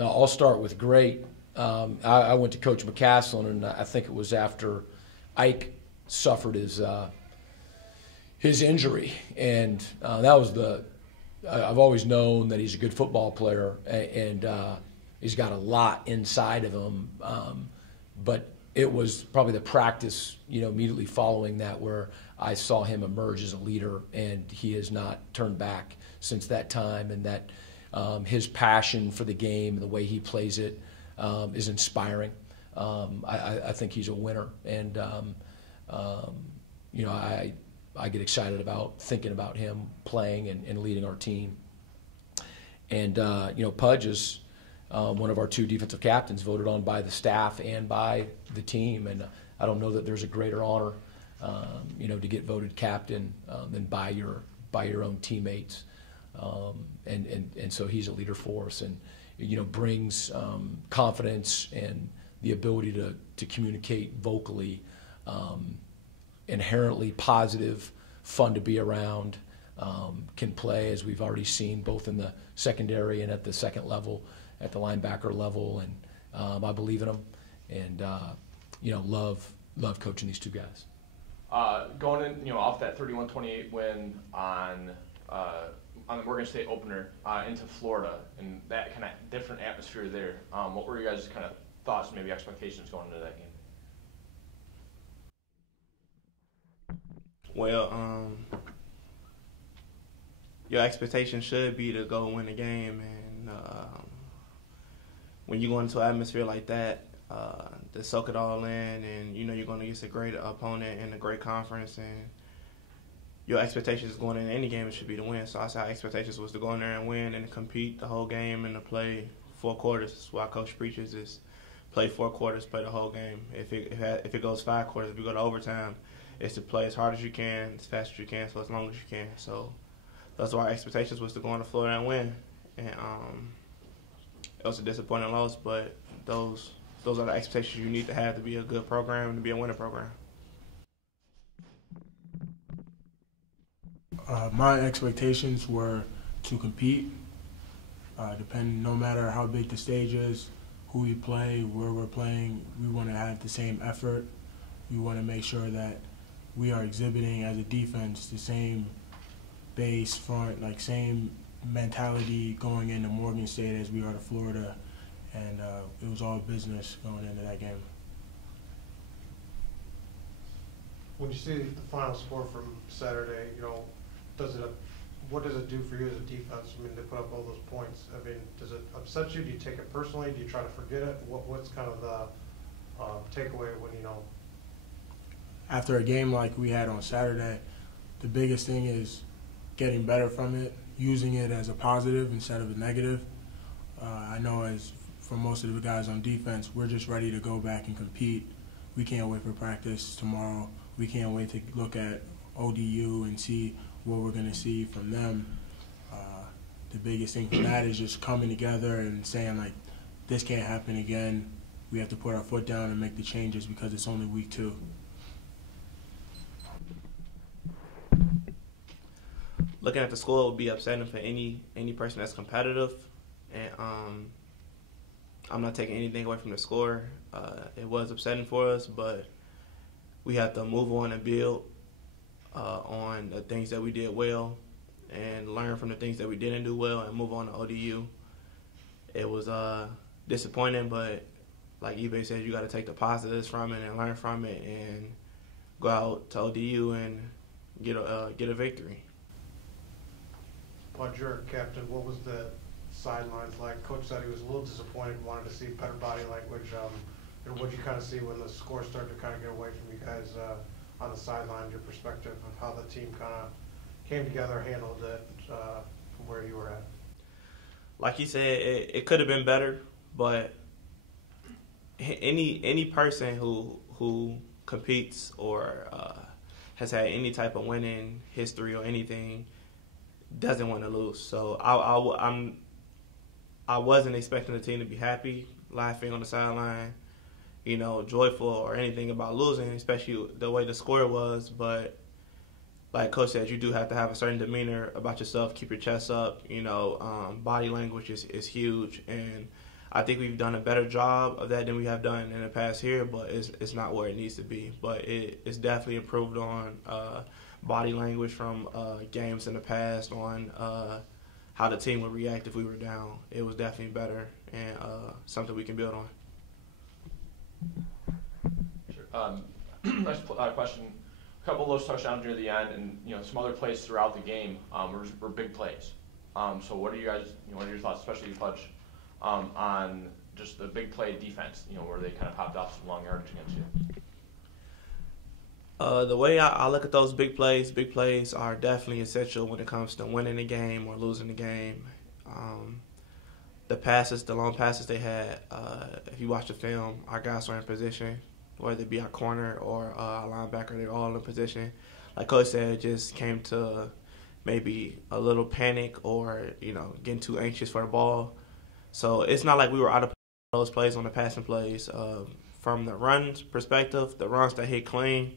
I'll start with great. I went to Coach McCaslin, and I think it was after Ike suffered his injury, and that was I've always known that he's a good football player, and he's got a lot inside of him. But it was probably the practice, immediately following that where I saw him emerge as a leader, and he has not turned back since that time. And that his passion for the game and the way he plays it is inspiring. I think he's a winner, and I get excited about thinking about him playing and leading our team. And Pudge is one of our 2 defensive captains, voted on by the staff and by the team, and I don't know that there's a greater honor, to get voted captain than by your own teammates. And so he's a leader for us, and brings confidence and the ability to communicate vocally, inherently positive, fun to be around, can play, as we've already seen, both in the secondary and at the second level, at the linebacker level, and I believe in him, and love coaching these 2 guys. Going in, off that 31-28 win on the Morgan State opener into Florida, and that kind of different atmosphere there. What were your guys' kind of thoughts, maybe expectations going into that game? Well, your expectation should be to go win the game, and when you go into an atmosphere like that, to soak it all in, and you're going against a great opponent in a great conference, and your expectations going into any game, it should be to win. So I said our expectations was to go in there and win and to compete the whole game and to play 4 quarters. That's why Coach preaches is play 4 quarters, play the whole game. If it goes 5 quarters, if you go to overtime, it's to play as hard as you can, as fast as you can, for as long as you can. So that's why our expectations was to go on the floor and win. And it was a disappointing loss, but those are the expectations you need to have to be a good program and to be a winning program. My expectations were to compete, no matter how big the stage is, who we play, where we're playing. We want to have the same effort. We want to make sure that we are exhibiting as a defense the same base front, same mentality going into Morgan State as we are to Florida, and it was all business going into that game. When you see the final score from Saturday, what does it do for you as a defense? I mean, they put up all those points. I mean, does it upset you? Do you take it personally? Do you try to forget it? What's kind of the takeaway when After a game like we had on Saturday, the biggest thing is getting better from it, using it as a positive instead of a negative. I know for most of the guys on defense, we're just ready to go back and compete. We can't wait for practice tomorrow. We can't wait to look at ODU and see what we're going to see from them. The biggest thing from that is just coming together and saying, this can't happen again. We have to put our foot down and make the changes because it's only week 2. Looking at the score would be upsetting for any person that's competitive, and I'm not taking anything away from the score. It was upsetting for us, but we have to move on and build on the things that we did well and learn from the things that we didn't do well and move on to ODU. It was disappointing, but like eBay said, you got to take the positives from it and learn from it and go out to ODU and get a victory. Pudge, you're captain. What was the sidelines like? Coach said he was a little disappointed, wanted to see better body language. What did you kind of see when the score started to kind of get away from you guys on the sideline, your perspective of how the team kind of came together, handled it from where you were at? Like he said, it could have been better, but any person who competes or has had any type of winning history or anything doesn't want to lose. So I wasn't expecting the team to be happy, laughing on the sideline, joyful or anything about losing, especially the way the score was. But like Coach said, you do have to have a certain demeanor about yourself, keep your chest up. Body language is huge, and I think we've done a better job of that than we have done in the past here, but it's not where it needs to be. But it's definitely improved on body language from games in the past, on how the team would react if we were down. It was definitely better and something we can build on. Sure. Nice question. A couple of those touchdowns near the end, and some other plays throughout the game were big plays. So what are you guys? What are your thoughts, especially Pudge, on just the big play defense? Where they kind of popped off some long yardage against you. The way I look at those big plays are definitely essential when it comes to winning the game or losing the game. The long passes they had, if you watch the film, our guys were in position, whether it be our corner or our linebacker, they're all in position. Like Coach said, it just came to maybe a little panic or, getting too anxious for the ball. So it's not like we were out of those plays on the passing plays. From the runs perspective, the runs that hit clean,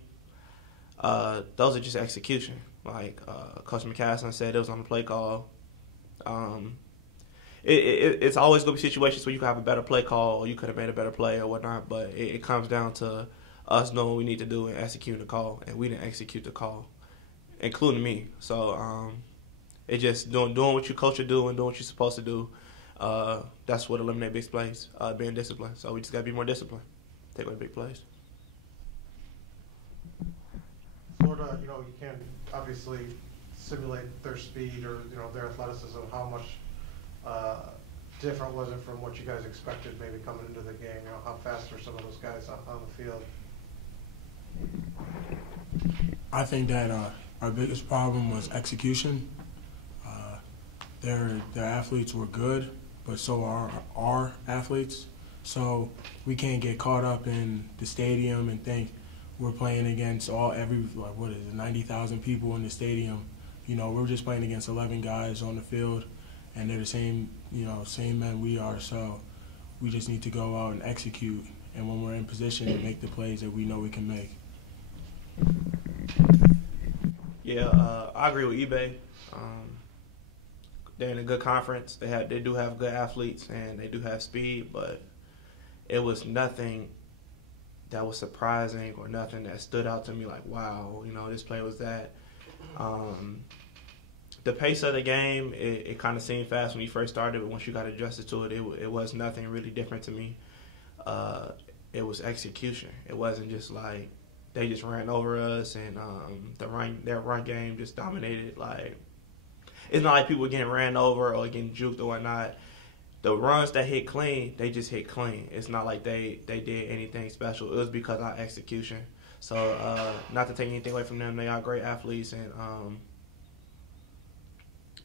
those are just execution. Like Coach McCaslin said, it was on the play call. It's always going to be situations where you can have a better play call or you could have made a better play or whatnot, but it comes down to us knowing what we need to do and executing the call, and we didn't execute the call, including me. So it's just doing what your coach are doing, doing what you're supposed to do. That's what eliminates big plays, being disciplined. So we just got to be more disciplined, take away big plays. Florida, you can't obviously simulate their speed or, their athleticism. How much different was it from what you guys expected maybe coming into the game? How fast are some of those guys on the field? I think that our biggest problem was execution. Their athletes were good, but so are our athletes. So we can't get caught up in the stadium and think we're playing against 90,000 people in the stadium. We're just playing against 11 guys on the field, and they're the same men we are. So we just need to go out and execute, and when we're in position, to make the plays that we know we can make. Yeah, I agree with eBay. They're in a good conference. They do have good athletes and they do have speed, but it was nothing that was surprising or nothing that stood out to me like, wow, this play was that. The pace of the game, it kind of seemed fast when you first started, but once you got adjusted to it, it was nothing really different to me. It was execution. It wasn't just like they just ran over us and their run game just dominated. Like, it's not like people were getting ran over or getting juked or whatnot. The runs that hit clean, they just hit clean. It's not like they did anything special. It was because of our execution. So not to take anything away from them, they are great athletes and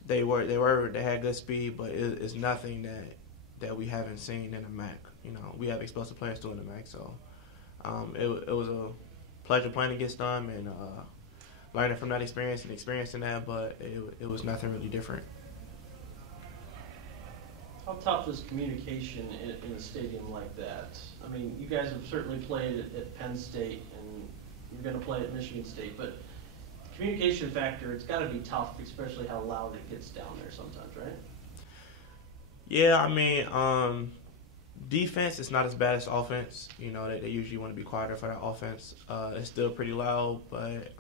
they had good speed, but it's nothing that we haven't seen in the MAC. We have explosive players too in the MAC, so it was a pleasure playing against them and learning from that experience and experiencing that, but it was nothing really different. How tough is communication in a stadium like that? I mean, you guys have certainly played at Penn State, and you're going to play at Michigan State, but communication factor, it's got to be tough, especially how loud it gets down there sometimes, right? Yeah, I mean, defense is not as bad as offense. They usually want to be quieter for that offense. It's still pretty loud, but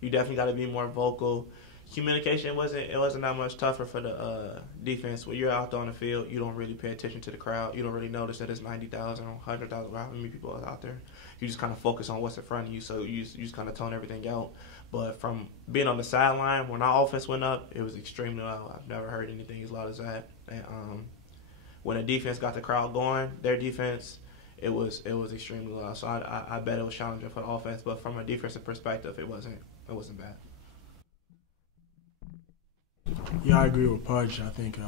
you definitely got to be more vocal. Communication wasn't that much tougher for the defense. When you're out there on the field, you don't really pay attention to the crowd. You don't really notice that it's 90,000 or 100,000, how many people are out there. You just kind of focus on what's in front of you, so you just kind of tone everything out. But from being on the sideline, when our offense went up, it was extremely loud. I've never heard anything as loud as that. And when the defense got the crowd going, their defense, it was extremely loud. So I bet it was challenging for the offense. But from a defensive perspective, it wasn't bad. Yeah, I agree with Pudge. I think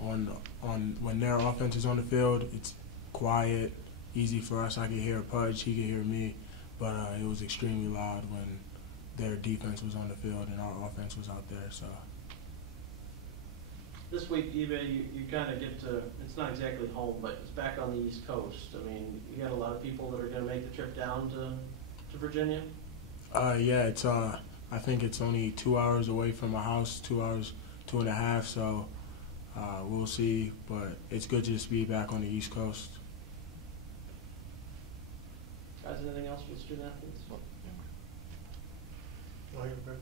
on when their offense is on the field, it's quiet, easy for us. I could hear Pudge, he could hear me, but it was extremely loud when their defense was on the field and our offense was out there. So this week, eBay, you kind of get to, it's not exactly home, but it's back on the East Coast. I mean, you got a lot of people that are going to make the trip down to Virginia? Yeah, it's I think it's only 2 hours away from my house, 2 hours, 2.5. So We'll see, but it's good to just be back on the East Coast. Guys, anything else with student athletes? No, you're good.